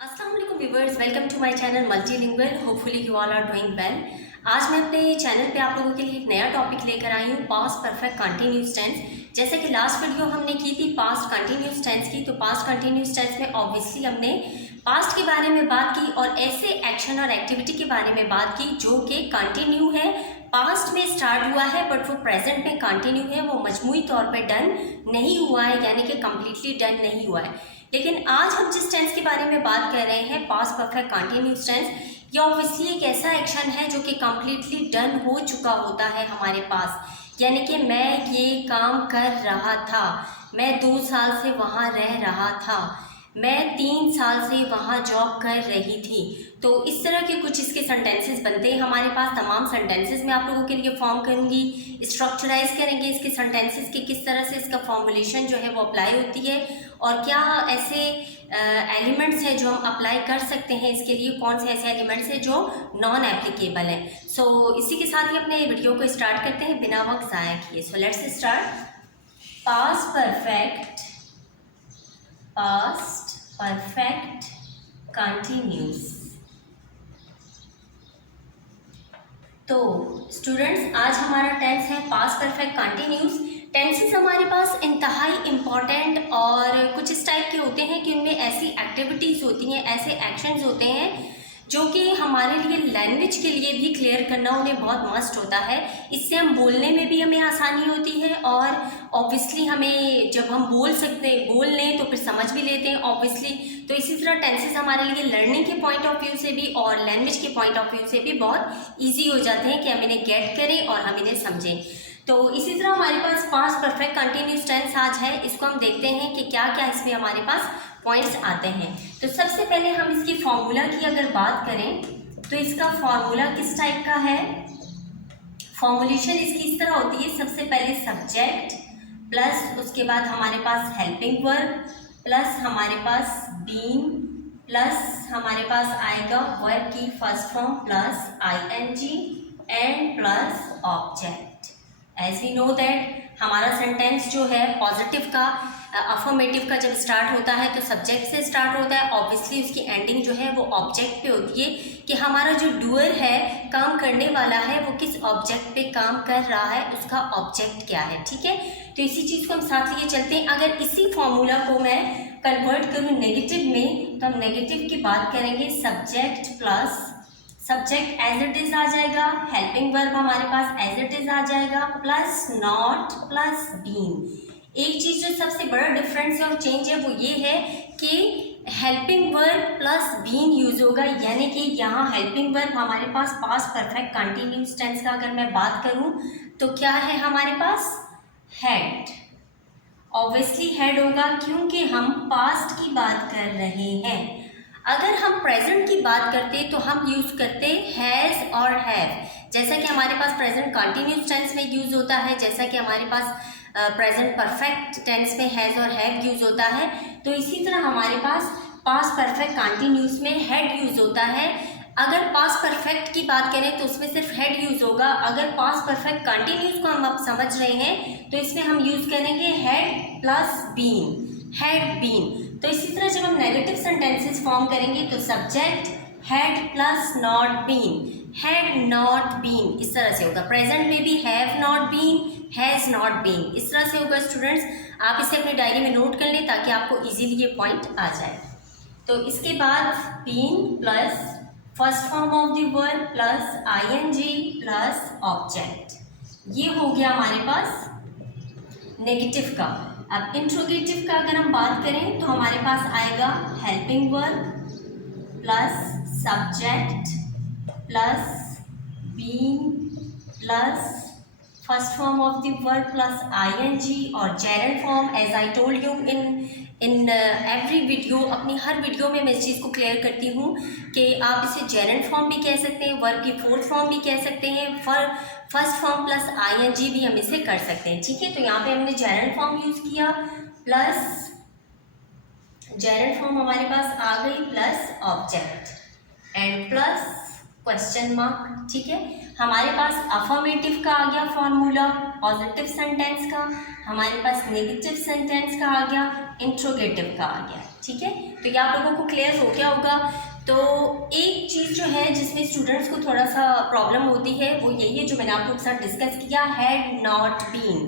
अस्सलाम वालेकुम viewers, welcome to my channel multilingual. Hopefully you all are doing well. आज मैं अपने चैनल पे आप लोगों के लिए एक नया टॉपिक लेकर आई हूँ, पास्ट परफेक्ट कंटिन्यूस टेंस। जैसे कि लास्ट वीडियो हमने की थी पास्ट कंटिन्यूस टेंस की, तो पास्ट कंटिन्यूस टेंस में ऑब्वियसली हमने पास्ट के बारे में बात की और ऐसे एक्शन और एक्टिविटी के बारे में बात की जो कि कंटिन्यू है, पास्ट में स्टार्ट हुआ है बट वो प्रेजेंट में कंटिन्यू है, वो मजमूई तौर पे डन नहीं हुआ है, यानी कि कम्प्लीटली डन नहीं हुआ है। लेकिन आज हम जिस टेंस के बारे में बात कर रहे हैं, पास्ट परफेक्ट कंटिन्यूस टेंस, ये ऑब्वियसली एक ऐसा एक्शन है जो कि कम्प्लीटली डन हो चुका होता है हमारे पास। यानी कि मैं ये काम कर रहा था, मैं 2 साल से वहाँ रह रहा था, मैं 3 साल से वहाँ जॉब कर रही थी। तो इस तरह के कुछ इसके सेंटेंसेस बनते हैं हमारे पास। तमाम सेंटेंसेस मैं आप लोगों के लिए फॉर्म करूँगी, स्ट्रक्चराइज करेंगे इसके सेंटेंसेस के, किस तरह से इसका फॉर्मुलेशन जो है वो अप्लाई होती है और क्या ऐसे एलिमेंट्स हैं जो हम अप्लाई कर सकते हैं इसके लिए, कौन से ऐसे एलिमेंट्स हैं जो नॉन एप्लीकेबल हैं। सो इसी के साथ ही अपने वीडियो को स्टार्ट करते हैं बिना वक्त ज़ाया किए। So let's start. Past perfect continuous. तो स्टूडेंट्स, आज हमारा टेंस है पास्ट परफेक्ट कंटिन्यूस। टेंसेस हमारे पास इंतहाई इम्पॉर्टेंट और कुछ इस टाइप के होते हैं कि उनमें ऐसी एक्टिविटीज़ होती हैं, ऐसे एक्शंस होते हैं जो कि हमारे लिए लैंग्वेज के लिए भी क्लियर करना उन्हें बहुत मस्ट होता है। इससे हम बोलने में भी हमें आसानी होती है और ऑब्वियसली हमें जब हम बोल लें तो फिर समझ भी लेते हैं ऑब्वियसली। तो इसी तरह टेंसेस हमारे लिए लर्निंग के पॉइंट ऑफ व्यू से भी और लैंग्वेज के पॉइंट ऑफ व्यू से भी बहुत ईजी हो जाते हैं कि हम इन्हें गेट करें और हम इन्हें समझें। तो इसी तरह हमारे पास पास्ट परफेक्ट कंटिन्यूस टेंस आज है, इसको हम देखते हैं कि क्या क्या इसमें हमारे पास पॉइंट्स आते हैं। तो सबसे पहले हम इसकी फॉर्मूला की अगर बात करें तो इसका फॉर्मूला किस टाइप का है। फॉर्मुलेशन इसकी इस तरह होती है, सबसे पहले सब्जेक्ट प्लस उसके बाद हमारे पास हेल्पिंग वर्ब प्लस हमारे पास बीन प्लस हमारे पास आएगा वर्ब की first form plus ING and plus object. As we know that हमारा सेंटेंस जो है पॉजिटिव का, अफर्मेटिव का जब स्टार्ट होता है तो सब्जेक्ट से स्टार्ट होता है। ऑब्वियसली उसकी एंडिंग जो है वो ऑब्जेक्ट पे होती है कि हमारा जो डूअर है, काम करने वाला है, वो किस ऑब्जेक्ट पे काम कर रहा है, उसका ऑब्जेक्ट क्या है। ठीक है, तो इसी चीज़ को हम साथ लिए चलते हैं। अगर इसी फॉर्मूला को मैं कन्वर्ट करूँ नेगेटिव में तो हम नेगेटिव की बात करेंगे, subject plus subject as it is आ जाएगा, हेल्पिंग वर्ब हमारे पास एज इट इज आ जाएगा, प्लस नॉट प्लस बीन। एक चीज़ जो सबसे बड़ा डिफरेंस है और चेंज है वो ये है कि helping verb plus been use होगा, यानी कि यहाँ हेल्पिंग वर्ब हमारे पास पास्ट परफेक्ट कंटिन्यूस टेंस का अगर मैं बात करूँ तो क्या है हमारे पास, हैड। ऑब्वियसली हैड होगा क्योंकि हम पास्ट की बात कर रहे हैं। अगर हम प्रेजेंट की बात करते तो हम यूज़ करते हैज़ और हैव, जैसा कि हमारे पास प्रेजेंट कंटिन्यूस टेंस में यूज़ होता है, जैसा कि हमारे पास प्रेजेंट परफेक्ट टेंस में हैज़ और हैव यूज़ होता है। तो इसी तरह हमारे पास पास्ट परफेक्ट कंटिन्यूस में हैड यूज़ होता है। अगर पास्ट परफेक्ट की बात करें तो उसमें सिर्फ हैड यूज़ होगा। अगर पास्ट परफेक्ट कंटिन्यूस को हम अब समझ रहे हैं तो इसमें हम यूज़ करेंगे had plus been, had been. तो इसी तरह जब हम नेगेटिव सेंटेंसेस फॉर्म करेंगे तो subject had plus not been, had not been, इस तरह से होगा। प्रेजेंट में भी have not been, has not been, इस तरह से होगा। स्टूडेंट्स, आप इसे अपनी डायरी में नोट कर लें ताकि आपको इजीली ये पॉइंट आ जाए। तो इसके बाद been plus first form of the verb plus ING plus object, ये हो गया हमारे पास नेगेटिव का। अब इंट्रोगेटिव का अगर हम बात करें तो हमारे पास आएगा helping verb plus subject plus been plus first form of the verb plus ING और gerund form. As I told you in every video, अपनी हर वीडियो में मैं इस चीज़ को क्लियर करती हूँ कि आप इसे जेरंड फॉर्म भी कह सकते हैं, वर्ब की फोर्थ फॉर्म भी कह सकते हैं, फर्स्ट फॉर्म प्लस आईएनजी भी हम इसे कर सकते हैं। ठीक है, तो यहाँ पे हमने जेरंड फॉर्म यूज़ किया, प्लस जेरंड फॉर्म हमारे पास आ गई plus object and plus question mark. ठीक है, हमारे पास अफर्मेटिव का आ गया फॉर्मूला, पॉजिटिव सेंटेंस का, हमारे पास नेगेटिव सेंटेंस का आ गया, इंट्रोगेटिव का आ गया। ठीक है, तो ये आप लोगों को क्लियर हो गया होगा। तो एक चीज़ जो है जिसमें स्टूडेंट्स को थोड़ा सा प्रॉब्लम होती है वो यही है जो मैंने आप लोगों के साथ डिस्कस किया, हैड नॉट बीन।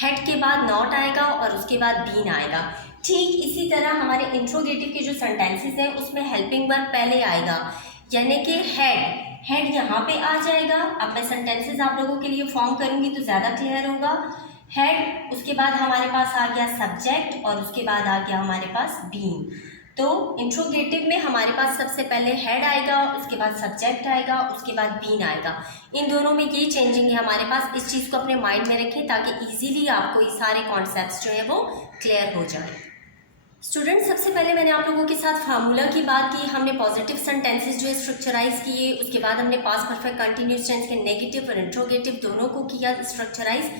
हेड के बाद नॉट आएगा और उसके बाद बीन आएगा। ठीक इसी तरह हमारे इंट्रोगेटिव के जो सेंटेंसेस हैं उसमें हेल्पिंग वर्ब पहले आएगा, यानी कि हेड यहाँ पे आ जाएगा। अब मैं सेंटेंसेस आप लोगों के लिए फॉर्म करूँगी तो ज़्यादा क्लियर होगा। हेड, उसके बाद हमारे पास आ गया सब्जेक्ट और उसके बाद आ गया हमारे पास बीन। तो इंट्रोगेटिव में हमारे पास सबसे पहले हेड आएगा, उसके बाद सब्जेक्ट आएगा, उसके बाद बीन आएगा। इन दोनों में ये चेंजिंग है हमारे पास। इस चीज़ को अपने माइंड में रखें ताकि इजीली आपको ये सारे कॉन्सेप्ट्स जो है वो क्लियर हो जाए। स्टूडेंट्स, सबसे पहले मैंने आप लोगों के साथ फार्मूला की बात की, हमने पॉजिटिव सेंटेंसेस जो है स्ट्रक्चराइज किए, उसके बाद हमने पास्ट परफेक्ट कंटिन्यूस टेंस के नेगेटिव और इंट्रोगेटिव दोनों को किया स्ट्रक्चराइज,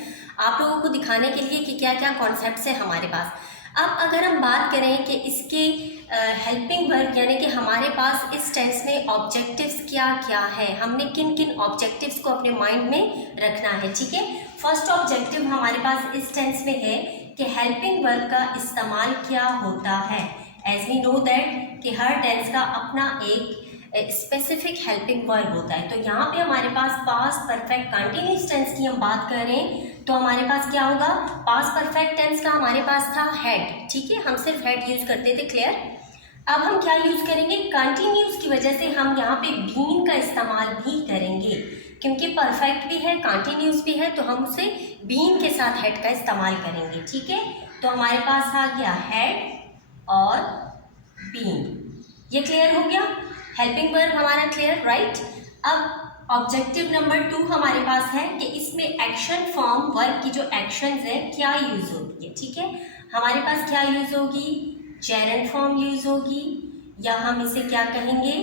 आप लोगों को दिखाने के लिए कि क्या क्या कॉन्सेप्ट्स है हमारे पास। अब अगर हम बात करें कि इसके हेल्पिंग वर्ब यानी कि हमारे पास इस टेंस में ऑब्जेक्टिव्स क्या क्या है, हमने किन किन ऑब्जेक्टिव्स को अपने माइंड में रखना है। ठीक है, फर्स्ट ऑब्जेक्टिव हमारे पास इस टेंस में है कि हेल्पिंग वर्ब का इस्तेमाल क्या होता है। एज वी नो दैट कि हर टेंस का अपना एक स्पेसिफिक हेल्पिंग वर्ब होता है। तो यहाँ पे हमारे पास पास्ट परफेक्ट कंटिन्यूस टेंस की हम बात करें तो हमारे पास क्या होगा, पास्ट परफेक्ट टेंस का हमारे पास था हेड। ठीक है, हम सिर्फ हेड यूज करते थे, क्लियर। अब हम क्या यूज करेंगे, कंटिन्यूस की वजह से हम यहाँ पे बीन का इस्तेमाल भी करेंगे, क्योंकि परफेक्ट भी है कंटिन्यूस भी है, तो हम उसे बीन के साथ हेड का इस्तेमाल करेंगे। ठीक है, तो हमारे पास आ गया हेड और बीन, ये क्लियर हो गया। हेल्पिंग वर्ब हमारा क्लियर, राइट। अब ऑब्जेक्टिव नंबर 2 हमारे पास है कि इसमें एक्शन फॉर्म वर्ब की जो एक्शंस है क्या यूज होती है। ठीक है, हमारे पास क्या यूज होगी, जेरंड फॉर्म यूज होगी, या हम इसे क्या कहेंगे,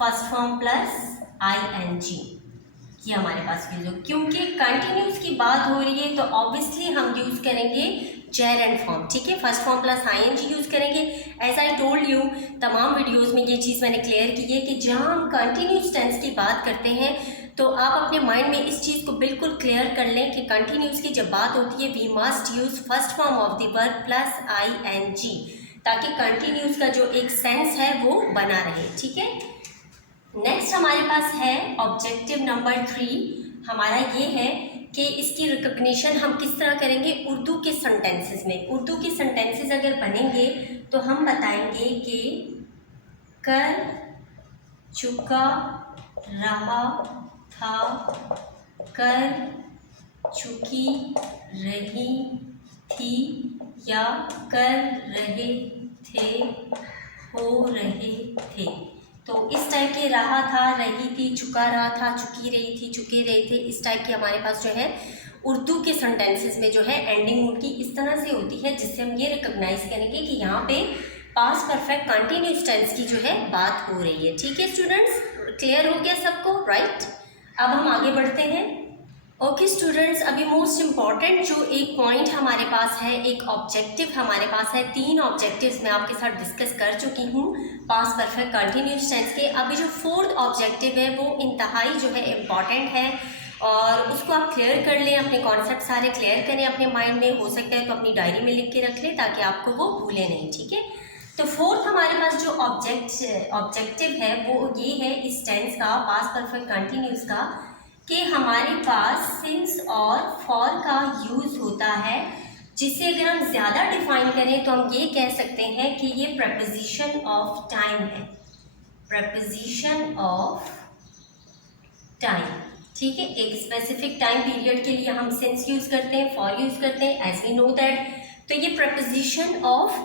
फर्स्ट फॉर्म प्लस आईएनजी, ये हमारे पास यूज हो। क्योंकि कंटिन्यूस की बात हो रही है तो ऑब्वियसली हम यूज करेंगे जेरंड फॉर्म। ठीक है, first form plus ING use करेंगे। एज आई टोल्ड यू, तमाम वीडियोस में ये चीज़ मैंने क्लियर की है कि जहाँ हम कंटिन्यूस टेंस की बात करते हैं तो आप अपने माइंड में इस चीज़ को बिल्कुल क्लियर कर लें कि कंटिन्यूस की जब बात होती है we must use first form of the verb plus ING, ताकि कंटिन्यूस का जो एक सेंस है वो बना रहे। ठीक है, नेक्स्ट हमारे पास है ऑब्जेक्टिव नंबर 3, हमारा ये है कि इसकी रिकग्निशन हम किस तरह करेंगे, उर्दू के सेंटेंसेस में। उर्दू के सेंटेंसेस अगर बनेंगे तो हम बताएंगे कि कर चुका रहा था, कर चुकी रही थी, या कर रहे थे, हो रहे थे। तो इस टाइप के रहा था, रही थी, चुका रहा था, चुकी रही थी, चुके रहे थे, इस टाइप की हमारे पास जो है उर्दू के सेंटेंसेस में जो है एंडिंग उनकी इस तरह से होती है जिससे हम ये रिकॉग्नाइज करेंगे कि यहाँ पे पास्ट परफेक्ट कंटिन्यूस टेंस की जो है बात हो रही है। ठीक है स्टूडेंट्स, क्लियर हो गया सबको, राइट। अब हम आगे बढ़ते हैं। ओके स्टूडेंट्स, अभी मोस्ट इम्पॉर्टेंट जो एक पॉइंट हमारे पास है, एक ऑब्जेक्टिव हमारे पास है, 3 ऑब्जेक्टिव्स मैं आपके साथ डिस्कस कर चुकी हूँ पास्ट परफेक्ट कंटिन्यूस टेंस के। अभी जो 4th ऑब्जेक्टिव है वो इंतहाई जो है इम्पॉर्टेंट है और उसको आप क्लियर कर लें, अपने कॉन्सेप्ट सारे क्लियर करें अपने माइंड में, हो सकता है तो अपनी डायरी में लिख के रख लें ताकि आपको वो भूले नहीं। ठीक है, तो 4th हमारे पास जो ऑब्जेक्टिव है वो ये है इस टेंस का, पास्ट परफेक्ट कंटिन्यूस का, कि हमारे पास सिंस और फॉर का यूज़ होता है, जिसे अगर हम ज़्यादा डिफाइन करें तो हम ये कह सकते हैं कि ये प्रपोजिशन ऑफ टाइम है, प्रपोजिशन ऑफ टाइम। ठीक है, एक स्पेसिफिक टाइम पीरियड के लिए हम सिंस यूज़ करते हैं, फॉर यूज़ करते हैं, एज वी नो दैट। तो ये प्रपोजिशन ऑफ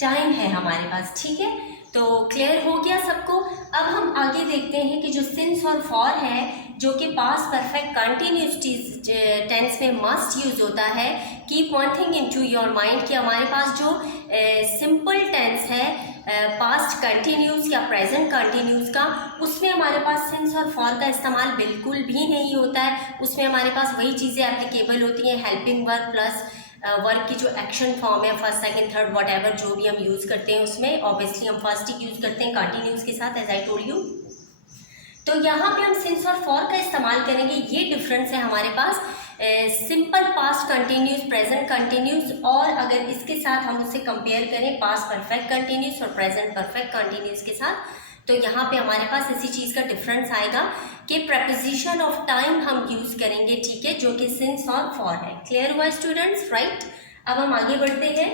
टाइम है हमारे पास। ठीक है, तो क्लियर हो गया सबको। अब हम आगे देखते हैं कि जो सिंस और फॉर है जो कि पास्ट परफेक्ट कंटिन्यूस टेंस में मस्ट यूज होता है, keep one thing into your mind कि हमारे पास जो सिंपल टेंस है पास्ट कंटिन्यूस या प्रेजेंट कंटिन्यूस का, उसमें हमारे पास सिंस और फॉर का इस्तेमाल बिल्कुल भी नहीं होता है। उसमें हमारे पास वही चीज़ें एप्लीकेबल होती हैं, हेल्पिंग वर्ब प्लस वर्ब की जो एक्शन फॉर्म है, first second third what ever जो भी हम यूज़ करते हैं उसमें ऑब्वियसली हम फर्स्ट ही यूज़ करते हैं कंटिन्यूस के साथ, एज आई टोल्ड यू। तो यहाँ पे हम सिंस और फॉर का इस्तेमाल करेंगे, ये डिफरेंस है हमारे पास। Simple past continuous, present continuous, और अगर इसके साथ हम उसे कंपेयर करें पास्ट परफेक्ट कंटिन्यूस और प्रेजेंट परफेक्ट कंटिन्यूस के साथ, तो यहाँ पे हमारे पास इसी चीज़ का डिफरेंस आएगा कि प्रपोजिशन ऑफ टाइम हम यूज़ करेंगे, ठीक है, जो कि सिंस और फॉर है। क्लियर हुआ स्टूडेंट्स, राइट। अब हम आगे बढ़ते हैं।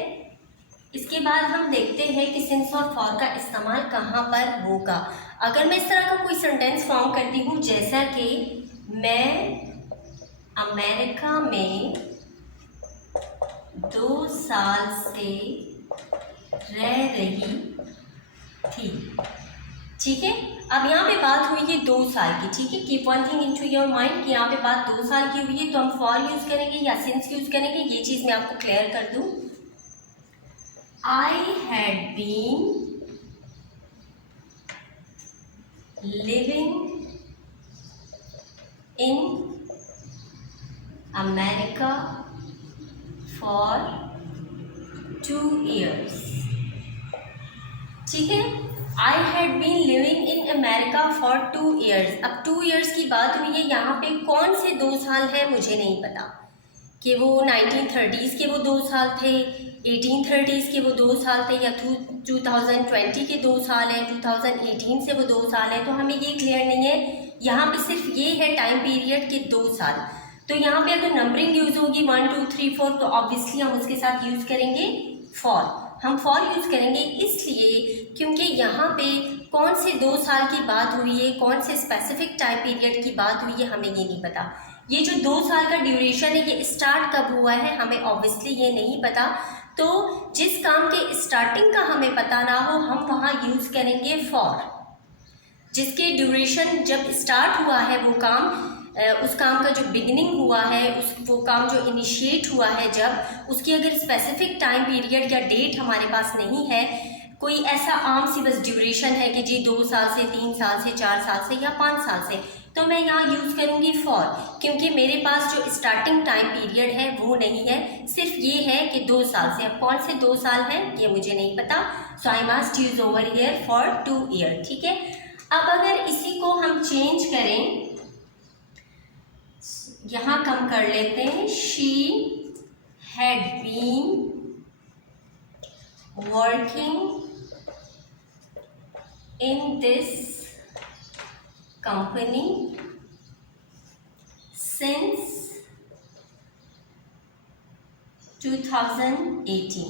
इसके बाद हम देखते हैं कि सिंस और फॉर का इस्तेमाल कहाँ पर होगा। अगर मैं इस तरह का कोई सेंटेंस फॉर्म करती हूँ जैसा कि मैं अमेरिका में 2 साल से रह रही थी, ठीक है। अब यहाँ पे बात हुई है 2 साल की, ठीक है। Keep one thing into your mind कि यहाँ पे बात 2 साल की हुई है, तो हम फॉर यूज करेंगे या सिंस यूज करेंगे, ये चीज मैं आपको क्लियर कर दूं। I had been living in America for 2 years, ठीक है। I had been living in America for 2 years। अब 2 years की बात हुई है, यहाँ पे कौन से 2 साल है मुझे नहीं पता कि वो 1930s के वो 2 साल थे, 1830s के वो 2 साल थे, या 2020 के 2 साल हैं, 2018 से वो 2 साल हैं, तो हमें ये क्लियर नहीं है। यहाँ पे सिर्फ ये है टाइम पीरियड के 2 साल। तो यहाँ पे अगर नंबरिंग यूज होगी 1 2 3 4, तो ऑब्वियसली हम उसके साथ यूज करेंगे फॉर। हम फॉर यूज करेंगे इसलिए क्योंकि यहाँ पे कौन से 2 साल की बात हुई है, कौन से स्पेसिफिक टाइम पीरियड की बात हुई है, हमें ये नहीं पता। ये जो 2 साल का ड्यूरेशन है ये स्टार्ट कब हुआ है हमें ऑब्वियसली ये नहीं पता। तो जिस काम के स्टार्टिंग का हमें पता ना हो हम वहाँ यूज करेंगे फॉर। जिसके ड्यूरेशन जब स्टार्ट हुआ है वो काम, उस काम का जो बिगिनिंग हुआ है, वो काम जो इनिशिएट हुआ है, जब उसकी अगर स्पेसिफिक टाइम पीरियड या डेट हमारे पास नहीं है, कोई ऐसा आम सी बस ड्यूरेशन है कि जी 2 साल से, 3 साल से, 4 साल से या 5 साल से, तो मैं यहाँ यूज़ करूँगी फॉर, क्योंकि मेरे पास जो स्टार्टिंग टाइम पीरियड है वो नहीं है, सिर्फ ये है कि 2 साल से। अब कौन से 2 साल हैं ये मुझे नहीं पता, so I must use over here for 2 year, ठीक है। अब अगर इसी को हम चेंज करें, यहाँ कम कर लेते हैं, she had been working in this company since 2018,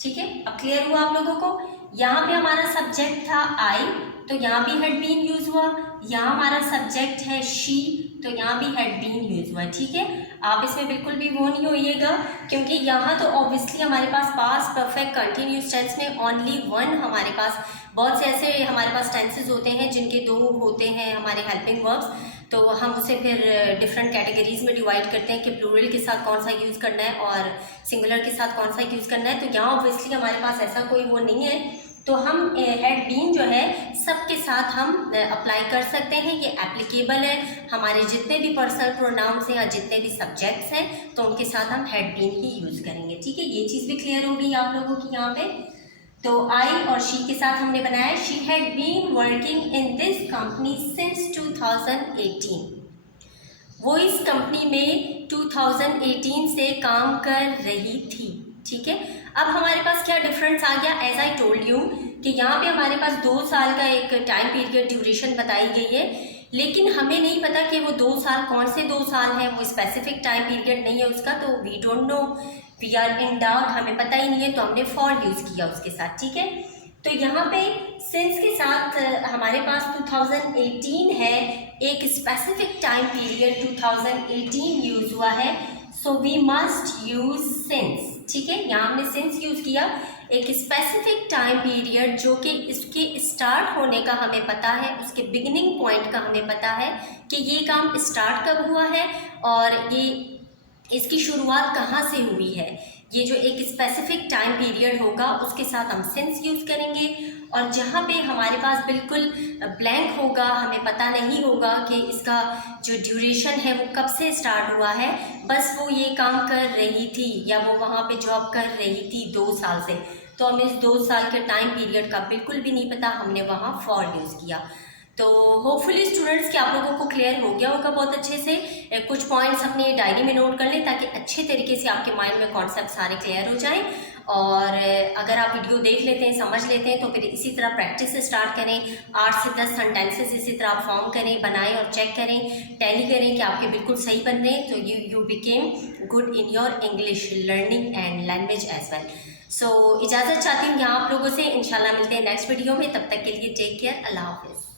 ठीक है। अब क्लियर हुआ आप लोगों को। यहाँ पे हमारा सब्जेक्ट था आई, तो यहाँ भी हैड बीन यूज हुआ। यहाँ हमारा सब्जेक्ट है शी, तो यहाँ भी हैड बीन यूज हुआ, ठीक है। आप इसमें बिल्कुल भी वो नहीं होइएगा, क्योंकि यहाँ तो ऑब्वियसली हमारे पास पास्ट परफेक्ट कंटिन्यूस टेंस में ओनली 1 हमारे पास, बहुत से ऐसे हमारे पास टेंसेज होते हैं जिनके 2 होते हैं हमारे हेल्पिंग वर्ब्स, तो हम उसे फिर डिफरेंट कैटेगरीज में डिवाइड करते हैं कि प्लूरल के साथ कौन सा यूज़ करना है और सिंगुलर के साथ कौन सा यूज़ करना है। तो यहाँ ऑब्वियसली हमारे पास ऐसा कोई वो नहीं है, तो हम हैड बीन जो है सबके साथ हम अप्लाई कर सकते हैं, ये एप्लीकेबल है। हमारे जितने भी पर्सनल प्रोनाउंस हैं या जितने भी सब्जेक्ट्स हैं तो उनके साथ हम हैड बीन ही यूज़ करेंगे, ठीक है। ये चीज़ भी क्लियर हो गई आप लोगों की यहाँ पे। तो आई और शी के साथ हमने बनाया, she had been working in this company since 2018। वो इस कंपनी में 2018 से काम कर रही थी, ठीक है। अब हमारे पास क्या डिफरेंस आ गया, एज आई टोल्ड यू कि यहाँ पे हमारे पास 2 साल का एक टाइम पीरियड ड्यूरेशन बताई गई है, लेकिन हमें नहीं पता कि वो 2 साल कौन से 2 साल हैं, वो स्पेसिफिक टाइम पीरियड नहीं है उसका, तो we don't know, we are in doubt, हमें पता ही नहीं है, तो हमने फॉर यूज़ किया उसके साथ, ठीक है। तो यहाँ पे सिंस के साथ हमारे पास 2018 है, एक स्पेसिफिक टाइम पीरियड 2018 यूज हुआ है, so we must use since, ठीक है। यहाँ हमने सिंस यूज किया, एक स्पेसिफिक टाइम पीरियड जो कि इसके स्टार्ट होने का हमें पता है, उसके बिगिनिंग पॉइंट का हमें पता है कि ये काम स्टार्ट कब हुआ है और ये इसकी शुरुआत कहाँ से हुई है। ये जो एक स्पेसिफिक टाइम पीरियड होगा उसके साथ हम सिंस यूज़ करेंगे, और जहाँ पे हमारे पास बिल्कुल ब्लैंक होगा, हमें पता नहीं होगा कि इसका जो ड्यूरेशन है वो कब से स्टार्ट हुआ है, बस वो ये काम कर रही थी या वो वहाँ पे जॉब कर रही थी 2 साल से, तो हमें इस 2 साल के टाइम पीरियड का बिल्कुल भी नहीं पता, हमने वहाँ फॉर यूज़ किया। तो तो होपफुली स्टूडेंट्स कि आप लोगों को क्लियर हो गया होगा बहुत अच्छे से। कुछ पॉइंट्स अपनी डायरी में नोट कर लें ताकि अच्छे तरीके से आपके माइंड में कॉन्सेप्ट सारे क्लियर हो जाएं। और अगर आप वीडियो देख लेते हैं, समझ लेते हैं, तो फिर इसी तरह प्रैक्टिस स्टार्ट करें। 8 से 10 सेंटेंसेस इसी तरह आप फॉर्म करें, बनाएं और चेक करें, टैली करें कि आपके बिल्कुल सही बन रहे हैं। तो you became good in your English learning and language as well. So इजाज़त चाहती हूँ यहाँ आप लोगों से। इंशाल्लाह मिलते हैं नेक्स्ट वीडियो में। तब तक के लिए टेक केयर, अल्लाह हाफिज़।